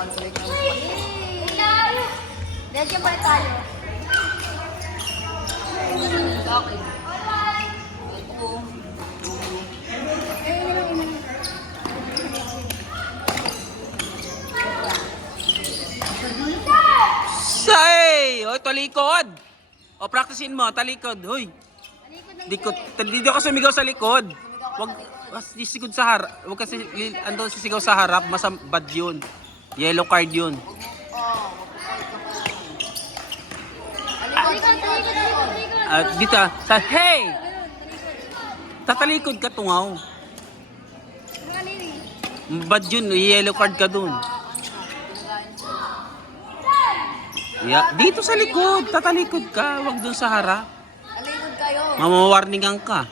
Nakakalculate ng mga. Diyan ba tayo? Sa akin. Ito ko. Say! Hoy, talikod! O, practicein mo, talikod. Hoy! Dikot. Dito ka sumigaw sa likod. Wag sisigod sa harap. Wag kasi ando sisigaw sa harap, bad 'yun. Yellow card 'yun. At dito sa hey! Tatalikod ka tungaw. Bad 'yun, yellow card ka dun. Yeah, dito sa likod, tatalikod ka, wag dun sa harap. Alikod kayo. Mamawarningan ka.